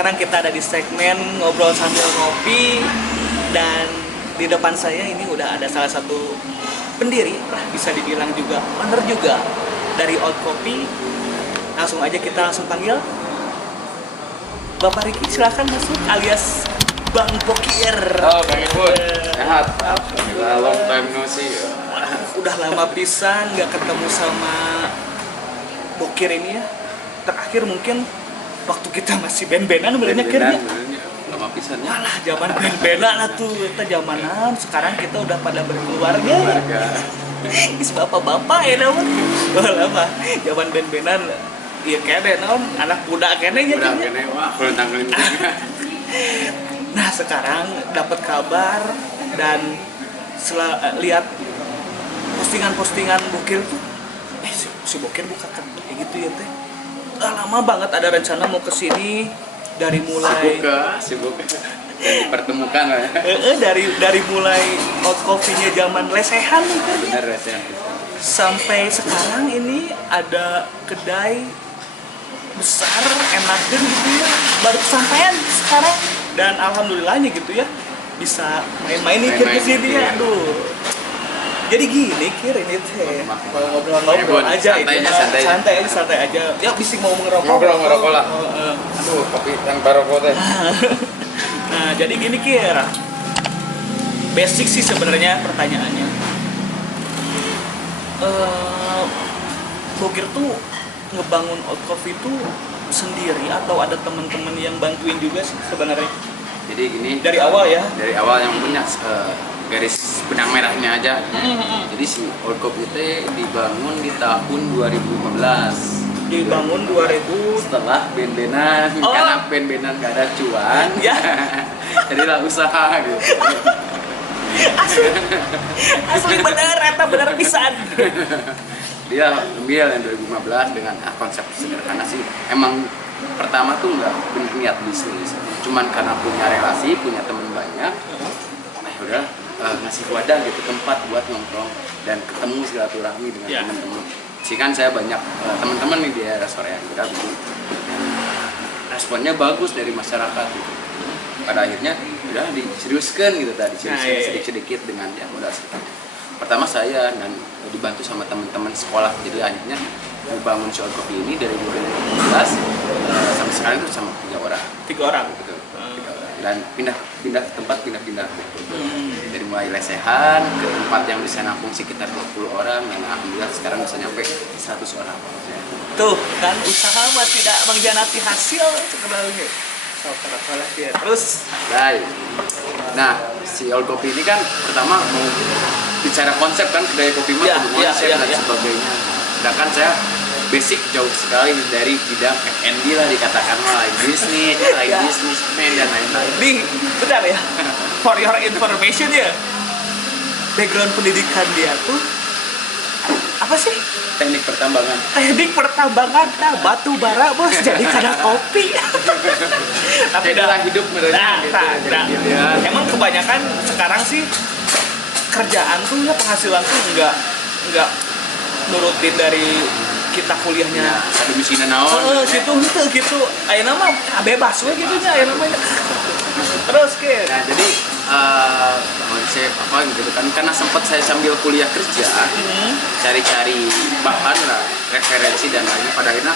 sekarang kita ada di segmen ngobrol sambil ngopi, dan di depan saya ini udah ada salah satu pendiri, bisa dibilang juga owner juga dari Old Coffee. Langsung aja kita langsung panggil Bapak Riki, silahkan masuk, alias Bang Bokir. Oh, Bang Ibun, sehat. Alhamdulillah, long time no see. Udah lama pisan nggak ketemu sama Bokir ini ya. Terakhir mungkin waktu kita masih ben-benan benernya kira. Lama pisan ya. Malah zaman ben-benan lah tuh, kita zamanan. Sekarang kita udah pada berkeluarga. Is bapak-bapak ya namanya. Wah lama, zaman ben-benan. Iya kayaknya naon anak muda kayaknya Udah kene wah, kalau tanggalin. Nah sekarang dapat kabar dan lihat postingan-postingan Bokir tuh, si Bokir buka kan kayak gitu ya teh. Lama banget ada rencana mau kesini dari mulai sibuk dan dipertemukan lah ya. dari mulai Old Coffee-nya zaman lesehan nih kan. Bener lesehan. Sampai sekarang ini ada kedai besar, enak gitu ya, baru kesampaian sekarang, dan alhamdulillahnya gitu ya bisa main-main nih ke sini ya. Aduh, jadi gini Kir, ini teh kalau ngobrol-ngobrol aja itu santai aja ya, bising mau ngerokok lah. Aduh, kopi tanpa rokok teh. Nah jadi gini Kir, basic sih sebenarnya pertanyaannya. Bokir tuh ngebangun Old Coffee itu sendiri atau ada teman-teman yang bantuin juga sih sebenarnya? Jadi gini, dari awal ya? Dari awal yang punya garis benang merahnya aja. Jadi si Old Coffee itu dibangun di tahun 2015. Dibangun 2000 setelah ben-benan, karena ben-benan gak ada cuan. Ya. Jadilah usaha gitu. Asli bener, eta bener pisan. Dia ambil yang 2015 dengan konsep sederhana sih. Emang pertama tuh nggak bener niat bisnis, cuman karena punya relasi, punya teman banyak, udah ngasih wadah gitu, tempat buat nongkrong dan ketemu silaturahmi dengan teman-teman. Sih kan saya banyak teman-teman nih di daerah Soreang udah gitu. Responnya bagus dari masyarakat gitu. Pada akhirnya udah diseriuskan gitu tadi, sedikit-sedikit dengan ya udah sedikit. Pertama saya dan dibantu sama teman-teman sekolah, jadi akhirnya membangun Old Coffee ini dari 2015 sampai sekarang itu sama 3 orang gitu. 3 orang. Dan pindah tempat dari mulai lesehan ke tempat yang bisa nampung sekitar 20 orang dan alhamdulillah sekarang bisa nyampe 100 orang. Tuh kan usaha mah tidak mengkhianati hasil sebenarnya. Terus nah si Old Coffee ini kan pertama mau bicara konsep kan, kedai kopi mah konsep dan sebagainya. Sedangkan saya basic jauh sekali dari bidang F&B lah, dikatakan mah bisnisman dan lain-lain. Nih, benar ya. For your information ya, background pendidikan dia tuh apa sih? Teknik pertambangan. Nah, batu bara bos, jadi karena kopi. Tapi itulah hidup benernya emang kebanyakan sekarang sih kerjaan tuh ya, penghasilan tuh enggak nurutin dari kita kuliahnya. Satu misina naon. Gitu. Ayeuna mah bebas we gitu nya ayeuna mah. Terus Kir. Nah, jadi konsep apa gitu kan, karena sempat saya sambil kuliah kerja cari-cari bahan lah, referensi dan lainnya. Pada akhirnya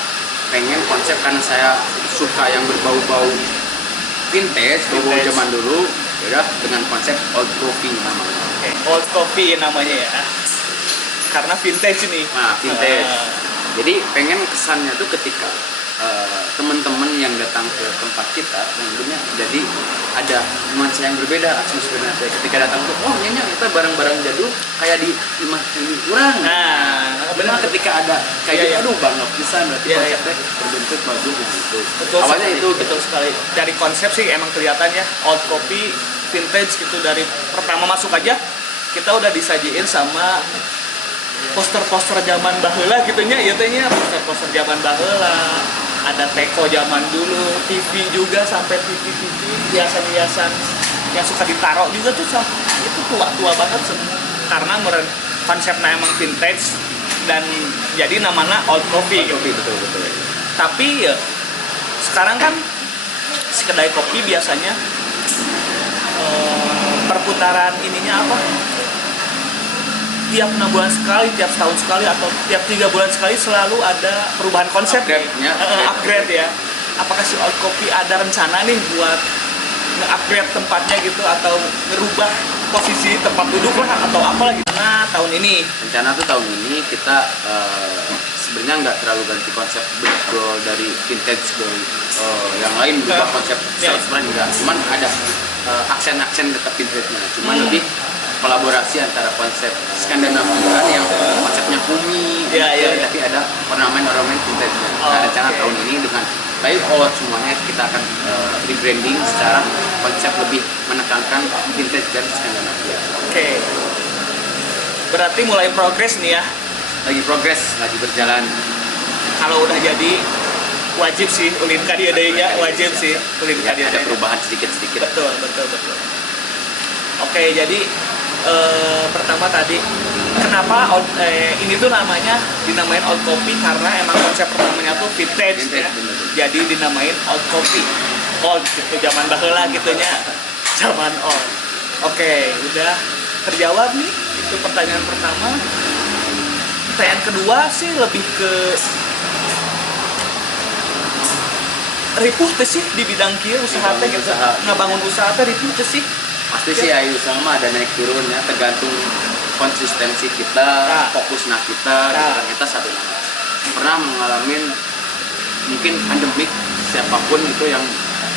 pengen konsep, karena saya suka yang berbau-bau vintage, bau zaman dulu, ya dengan konsep Old Coffee namanya. Old Coffee namanya ya, karena vintage nih. Nah, vintage. Jadi pengen kesannya tuh ketika teman-teman yang datang ke tempat kita tentunya jadi ada nuansa yang berbeda, atmosfernya. Ketika datang tuh, oh nyanyi kita barang-barang jadul kayak di imah ini kurang. Nah, benar ketika ada kayak gitu, aduh bangga pisan, berarti konsepnya terbentuk bagus gitu. Awalnya itu betul sekali. Dari konsep sih emang kelihatannya Old Coffee vintage gitu, dari pertama masuk aja kita udah disajiin sama poster-poster zaman baheula gitunya, ya tehnya poster-poster zaman baheula, ada teko zaman dulu, TV juga, sampai TV hiasan-hiasan yang suka ditaruh juga tuh, itu tua-tua banget semua karena konsepnya emang vintage dan jadi namanya Old Coffee. Betul. Tapi ya sekarang kan si kedai kopi biasanya perputaran ininya apa? Tiap 6 bulan sekali, tiap setahun sekali, atau tiap 3 bulan sekali selalu ada perubahan konsep, upgrade ya. Apakah si Old Kopi ada rencana nih buat nge-upgrade tempatnya gitu, atau ngerubah posisi tempat duduk lah, atau apa lagi? Nah, tahun ini rencana tuh tahun ini kita sebenarnya nggak terlalu ganti konsep betul dari vintage ke yang lain, berubah konsep 100% enggak, cuman ada aksen-aksen tetap vintage-nya, cuman lebih kolaborasi antara konsep Skandinavia yang konsepnya bumi, tapi ada ornamen-ornamen vintage-nya. Nah, rencana tahun ini dengan layout semuanya kita akan rebranding secara konsep lebih menekankan vintage dan Skandinavia. Oke. Berarti mulai progres nih ya. Lagi progres, lagi berjalan. Kalau udah jadi wajib sih ulin ka dia deunya, wajib sih ulin ka dia. Ada perubahan sedikit-sedikit. Betul. Oke, jadi pertama tadi kenapa ini tuh namanya dinamain Old Kopi karena emang konsep pertamanya tuh vintage ya. Jadi dinamain Old Kopi. Old gitu zaman baheula gitunya. Zaman old. Oke, udah terjawab nih. Itu pertanyaan pertama. Pertanyaan kedua sih lebih ke ripuh teh sih di bidang kieu usaha teh gitu. Ngabangun usaha teh ripuh teh sih. Pasti sih ayo usaha mah ada naik turun ya, tergantung konsistensi kita, fokus kita, kita satu nama. Pernah mengalami mungkin pandemik, siapapun itu yang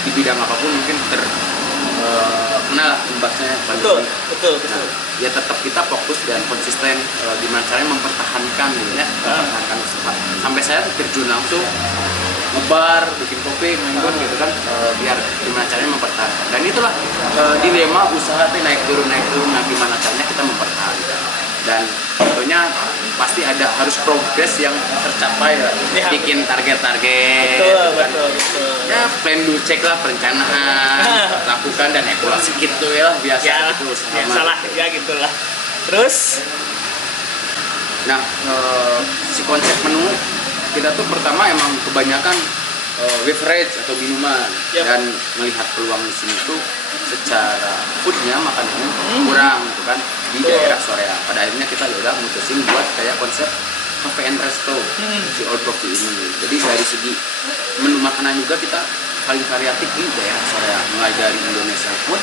di bidang apapun mungkin terkena imbasnya pandemi. Betul. Nah, ya tetap kita fokus dan konsisten gimana caranya mempertahankan ya, mempertahankan usaha. Sampai saya terjun langsung ngebar, bikin kopi, nganggur gitu kan, biar gimana caranya mempertahankan. Dan itulah dilema usaha itu naik turun, nah gimana caranya kita mempertahankan. Dan tentunya pasti ada harus progres yang tercapai ya. Bikin target-target gitu kan. Betul. Ya plan dulu, cek lah perencanaan, lakukan dan evaluasi gitu ya biasa Ya, gitu salah ya gitulah. Terus nah si konsep menu kita tuh pertama emang kebanyakan beverage atau minuman dan melihat peluang di sini tuh secara foodnya makanannya kurang gitu kan di daerah Soreang. Pada akhirnya kita udah mutusin buat kayak konsep cafe and resto si Old Coffee ini. Jadi dari segi menu makanan juga kita paling variatif di daerah Soreang, mulai dari Indonesia food,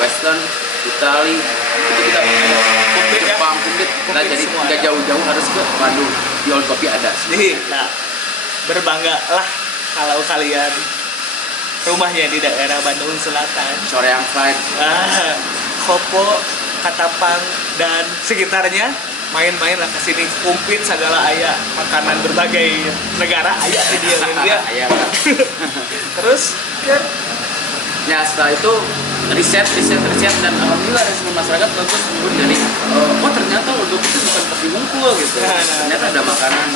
Western, Itali, itu kita Jepang, kita jadi nggak jauh-jauh harus ke Bandung. Di Old Coffee ada sih. Nah, berbanggalah kalau kalian rumahnya di daerah Bandung Selatan. Soreang Fried. Kopo, Katapang, dan sekitarnya main-main lah ke sini. Kumplit segala aya makanan berbagai negara aya di dia. Aya. Terus ya setelah itu riset dan alhamdulillah respon masyarakat bagus. Jadi ternyata Old Coffee itu bukan kopi mungkul gitu. Ternyata ada makanan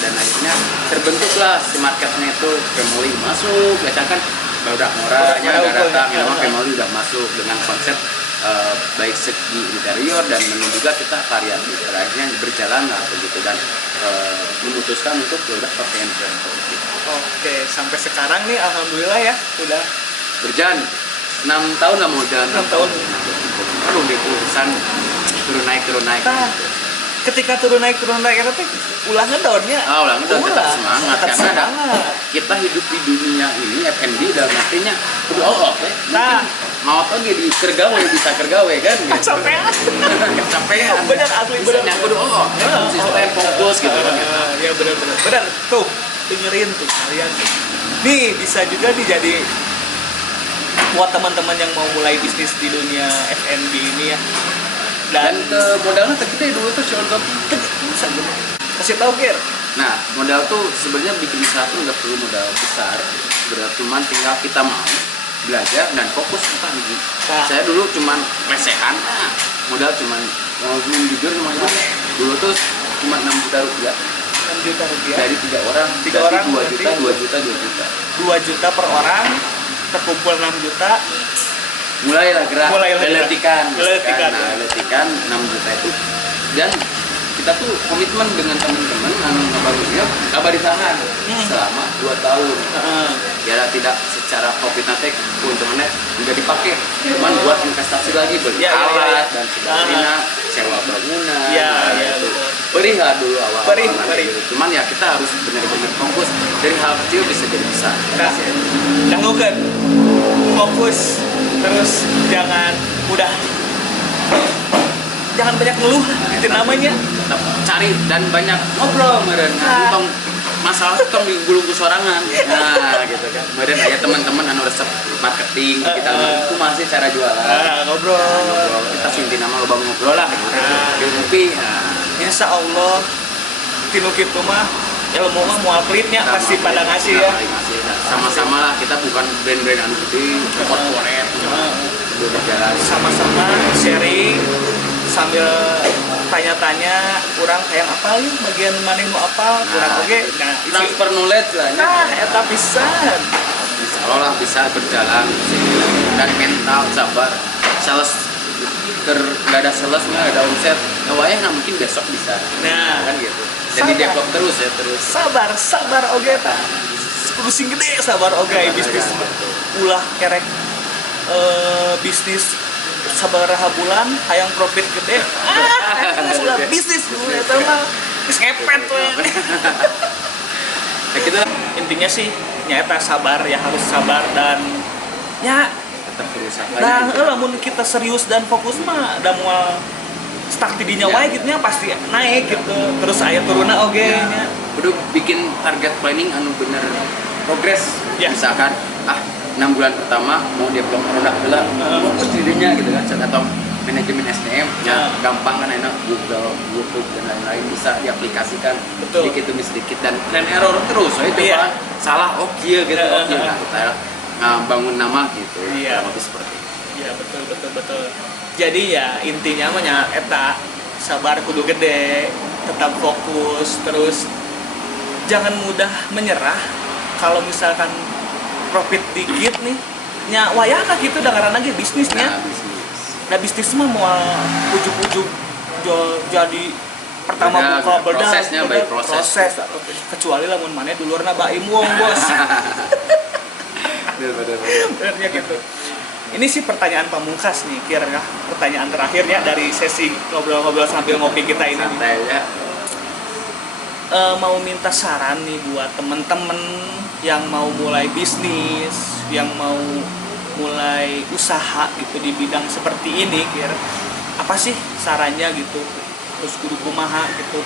dan akhirnya terbentuklah si marketnya itu family masuk. Biasanya kan udah murahnya udah datang, memang family udah masuk dengan konsep baik segi interior dan menu juga kita variatif. Akhirnya berjalan lah begitu dan memutuskan untuk udah cafe and resto. Oke, sampai sekarang nih alhamdulillah ya udah berjalan 6 tahun lah mau jalan 6 tahun. Aduh di urusan turun naik. Nah, ketika turun naik itu ulangan daunnya. Ulangan daun tetap semangat karena semangat. Kita hidup di dunia ini F&B dalam artinya kudu all ya. Nah, mau lagi di kergawe bisa kergawe kan gitu. Kecapean. Benar asli benar. Yang kudu all kan konsisten fokus gitu kan. Ya benar. Tuh, dengerin tuh kalian tuh. Nih bisa juga dijadi buat teman-teman yang mau mulai bisnis di dunia F&B ini ya. Dan modalnya tergede dulu tuh si Old Coffee. Kasih tahu Kir. Nah, modal tuh sebenarnya bikin usaha tuh nggak perlu modal besar. Berarti cuman tinggal kita mau belajar dan fokus apa nih. Saya dulu cuman lesehan, modal cuman mau jujur sama dulu tuh cuma 6 juta rupiah. 6 juta rupiah dari 3 orang. 2 juta per orang. Terkumpul 6 juta. Mulailah gerak. Leletikan 6 juta itu. Dan kita tuh komitmen dengan teman-teman ngebangunnya kabar ditahan selama 2 tahun. Ya tidak secara profit nanti keuntungannya udah dipakai cuman buat investasi lagi beli alat dan sebagainya, sewa bangunan. Betul. Perih lah dulu awal. Perih. Gitu. Cuman ya kita harus benar-benar fokus dari hal kecil bisa jadi besar. Jangan fokus, terus jangan banyak ngeluh, itu namanya. Tetap cari dan banyak ngobrol meren. Tong masalah tong di gulung sorangan. Nah, gitu kan. Meren aya teman-teman anu resep marketing kita itu masih cara jualan. Ngobrol. Kita sinti nama loba ngobrol lah gitu. Tapi Insya Allah tinu kitu mah ilmu mah moal pelitnya pasti pada ngasih ya. Sama-sama lah, kita bukan brand-brand anu gede, corporate. Udah jalan Sama-sama sharing sambil tanya-tanya kurang kayak apa ya bagian mana mau apa kurang oke. Nah, transfer knowledge lah. eta pisan. Insya Allah lah bisa berjalan dan mental sabar. Sales nggak ada sales nggak ada omset, wayah nggak mungkin besok bisa. Nah, kan gitu. Jadi develop terus ya terus. Sabar oge ta. Pusing gede sabar oge bisnis. Ulah kerek bisnis sabaraha bulan hayang profit gede. Ulah bisnis eta mah geus ngepet we. Ya kita Intinya sih nyaeta sabar ya, harus sabar dan ya tetap berusaha. nah lamun kita serius dan fokus mah da moal stuck di dinya wae gitu nya pasti naik gitu. Terus aya turuna oge nya. Kudu bikin target planning anu bener progres. Ya. Misalkan 6 bulan pertama mau develop produk heula, fokus di dinya gitu kan. Atau manajemen SDM ya gampang kan enak, Google, YouTube dan lain-lain bisa diaplikasikan. Betul. Sedikit demi sedikit dan error terus. So itu kan salah gitu. Nah, kita bangun nama gitu. Lebih seperti itu. Iya betul. Jadi ya intinya mah nya eta sabar kudu gede, tetap fokus, terus jangan mudah menyerah. Kalau misalkan profit dikit nih, nya wayahna gitu dengaran lagi bisnisnya. Nah bisnis mah mau ujuk-ujuk jadi pertama buka prosesnya baik proses. Kecuali lamun maneh dulurna baim wong bos. Benernya gitu. Ini sih pertanyaan pamungkas nih, kira-kira pertanyaan terakhir ya dari sesi ngobrol-ngobrol sambil ngopi kita ini. Santai ya. Mau minta saran nih buat temen-temen yang mau mulai bisnis, yang mau mulai usaha gitu di bidang seperti ini, kira apa sih sarannya gitu? Terus kudu kumaha gitu?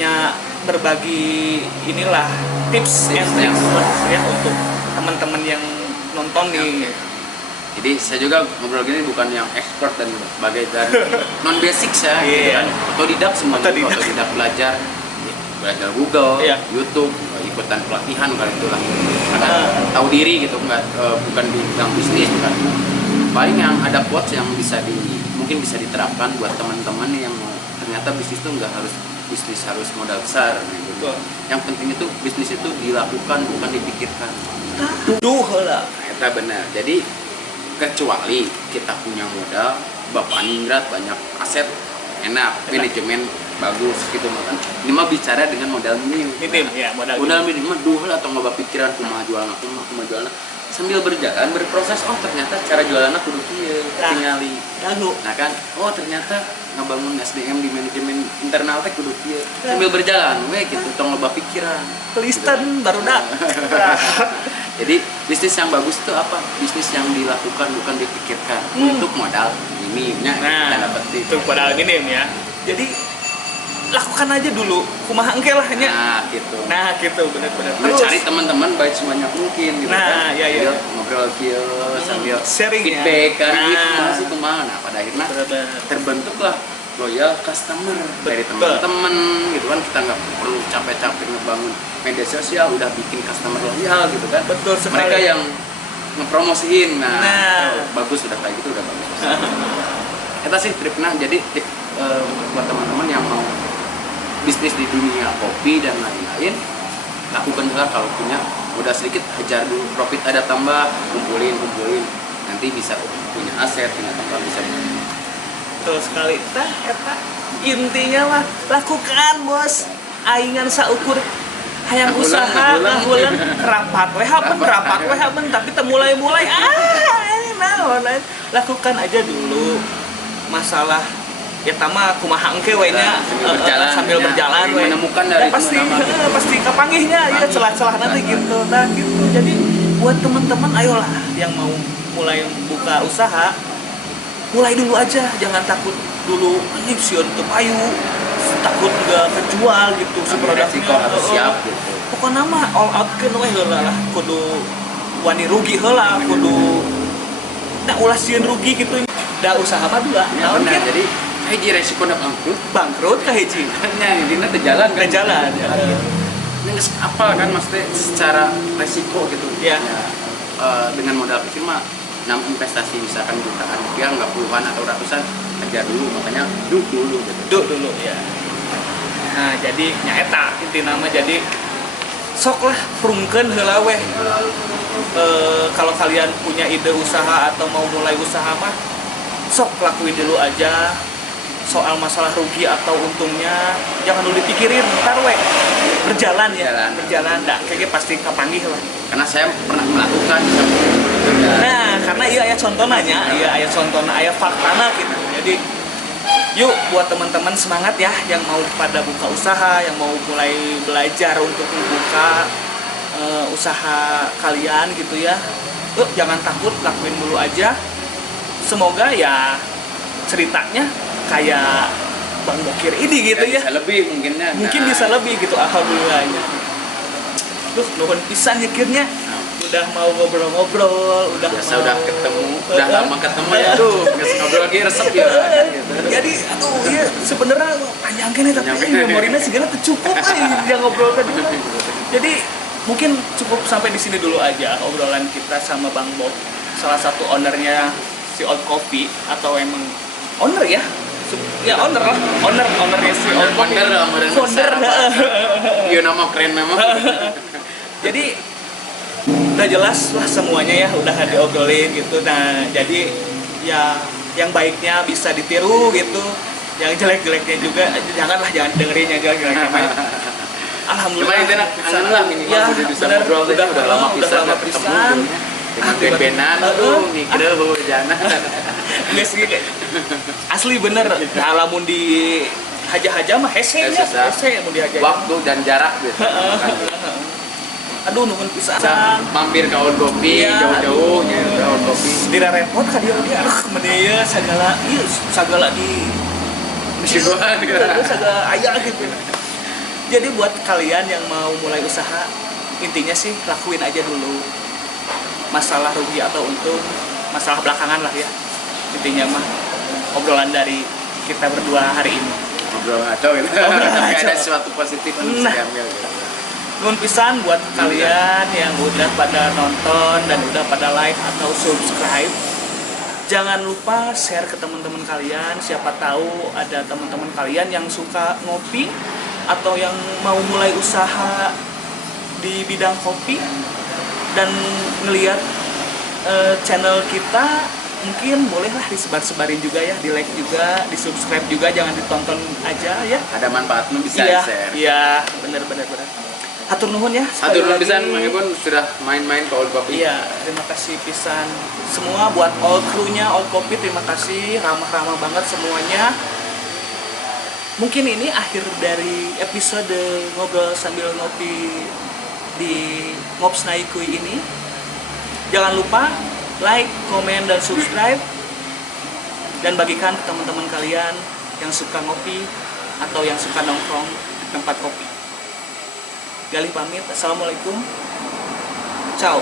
Nya berbagi inilah tips and tricks ya untuk teman-teman yang nonton nih. Jadi saya juga ngobrol gini bukan yang expert dan sebagai dan non basic ya, gitu kan. Otodidak semua, otodidak belajar Google, YouTube, ikutan pelatihan kalau itulah. Karena tahu diri gitu, bukan di bidang bisnis, bukan. Paling yang ada quotes yang mungkin bisa diterapkan buat teman-teman yang ternyata bisnis itu nggak harus bisnis harus modal besar. Gitu. Yang penting itu bisnis itu dilakukan bukan dipikirkan. Lah. Itu benar. Jadi kecuali kita punya modal, Bapak Ningrat banyak aset, enak, manajemen bagus gitu kan. Ini mah bicara dengan modal minim. Modal minim mah atau nggak pikiran kumaha jualan aku sambil berjalan berproses, ternyata cara jualan aku kudu kieu tingali. Nah kan, ternyata ngebangun SDM di manajemen internal teh kudu kieu. Sambil berjalan gitu tong loba pikiran. Kristen baru dak. Jadi bisnis yang bagus itu apa? Bisnis yang dilakukan bukan dipikirkan. Untuk modal minimnya tanda petik. Untuk modal minim ya. Jadi lakukan aja dulu, kumaha engke lah nya. Nah gitu benar-benar. Terus cari teman-teman baik sebanyak mungkin gitu kan. Iya. Ngobrol kieu sambil sharing feedback kan masih kumaha. Nah, pada akhirnya terbentuklah loyal customer dari teman-teman gitu kan. Kita nggak perlu capek-capek ngebangun media sosial, udah bikin customer loyal gitu kan. Betul sekali. Mereka yang ngepromosiin, bagus udah kayak gitu udah bagus. Kita sih tripnya jadi tip buat teman-teman yang mau bisnis di dunia kopi dan lain-lain, lakukan juga kalau punya udah sedikit hajar dulu, profit ada tambah, kumpulin nanti bisa punya aset, punya tambah bisa. Betul sekali. Intinya mah lakukan bos, aingan saukur hayang usaha ngahulang rapat we haben tapi teu mulai naon lakukan aja dulu masalah ya tama kumaha engke we nya sambil berjalan we menemukan dari pasti kapanggihnya ya celah-celah nanti gitu nah gitu. Jadi buat teman-teman ayolah yang mau mulai buka usaha mulai dulu aja, jangan takut dulu anjing sieun teu payu takut nggak kejual gitu si produknya harus siap gitu. Pokoknya mah all out keun we heula lah kudu wani rugi heula kudu da ulah sieun rugi gitu da usaha mah dua naon ya, jadi hiji resiko na bangkrut ka hiji nya intina teu jalan kan jalan ini geus apa kan maksudnya secara resiko gitu ya. Dengan modal kecil mah 6 investasi misalkan jutaan dia nggak puluhan atau ratusan aja dulu makanya dulu ya. Nah jadi nyaeta intina mah jadi sok lah prungkeun heula weh kalau kalian punya ide usaha atau mau mulai usaha mah sok lakuin dulu aja. Soal masalah rugi atau untungnya jangan dulu dipikirin, ntar weh berjalan dah kayaknya pasti kepanggih lah karena saya pernah melakukan nah karena iya aya contohnya aya contohnya aya faktana gitu. Jadi yuk buat teman-teman semangat ya yang mau pada buka usaha, yang mau mulai belajar untuk membuka usaha kalian gitu ya. Yuk jangan takut, lakuin dulu aja. Semoga ya ceritanya kayak Bang Bokir ini gitu ya. Bisa lebih mungkinnya. Mungkin bisa lebih gitu alhamdulillahnya. Duh, nuhun pisan nyekirnya. Udah mau ngobrol-ngobrol, udah ketemu, udah lama ketemu ya. Aduh, geus ngobrol lagi resep ya. Jadi aduh iya sebenarnya panjang kene tapi memorinya segala cukup yang ngobrol tadi. Jadi mungkin cukup sampai di sini dulu aja obrolan kita sama Bang Bob, salah satu ownernya si Old Coffee atau emang owner ya. Ya ownernya si Old Coffee. Founder. Iya nama keren nama. Jadi udah jelas lah semuanya ya udah diobrolin gitu. Nah jadi ya yang baiknya bisa ditiru gitu, yang jelek-jeleknya juga jangan dengerin yang jelek-jeleknya. Alhamdulillah. Cuma itu kangen lah minimal ya, bisa ngobrol udah lama pisan. Dengan ben-benan, aduh mikir bawa jana. Geus asli bener. Nah, lamun di haja-haja mah hese mun di haja. Waktu dan jarak gitu. Aduh nuhun pisan. Mampir ke Old Coffee jauh-jauh nya Old Coffee. Dira repot ka dieu ge mendeu sagala di Cigoan sagala aya gitu. Jadi buat kalian yang mau mulai usaha intinya sih lakuin aja dulu. Masalah rugi atau untung masalah belakangan lah ya. Intinya mah obrolan dari kita berdua hari ini. Ngobrol ngaco gitu. Enggak ada sesuatu positif yang diambil gitu. Nuhun pisan buat kalian yang udah pada nonton dan udah pada like atau subscribe. Jangan lupa share ke teman-teman kalian. Siapa tahu ada teman-teman kalian yang suka ngopi atau yang mau mulai usaha di bidang kopi dan ngelihat channel kita, mungkin bolehlah disebar-sebarin juga ya, di like juga, di subscribe juga, jangan ditonton aja ya. Ada manfaatnya bisa share. Iya, benar. Hatur nuhun ya. Hatur nuhun pisan, mangipun sudah main-main ke Old Coffee. Iya, terima kasih pisan. Semua buat all crew-nya Old Coffee, terima kasih, ramah-ramah banget semuanya. Mungkin ini akhir dari episode ngobrol sambil ngopi di Ngops Naikui ini. Jangan lupa like, komen, dan subscribe, dan bagikan ke teman-teman kalian yang suka ngopi atau yang suka nongkrong di tempat kopi. Galih pamit, assalamualaikum, ciao.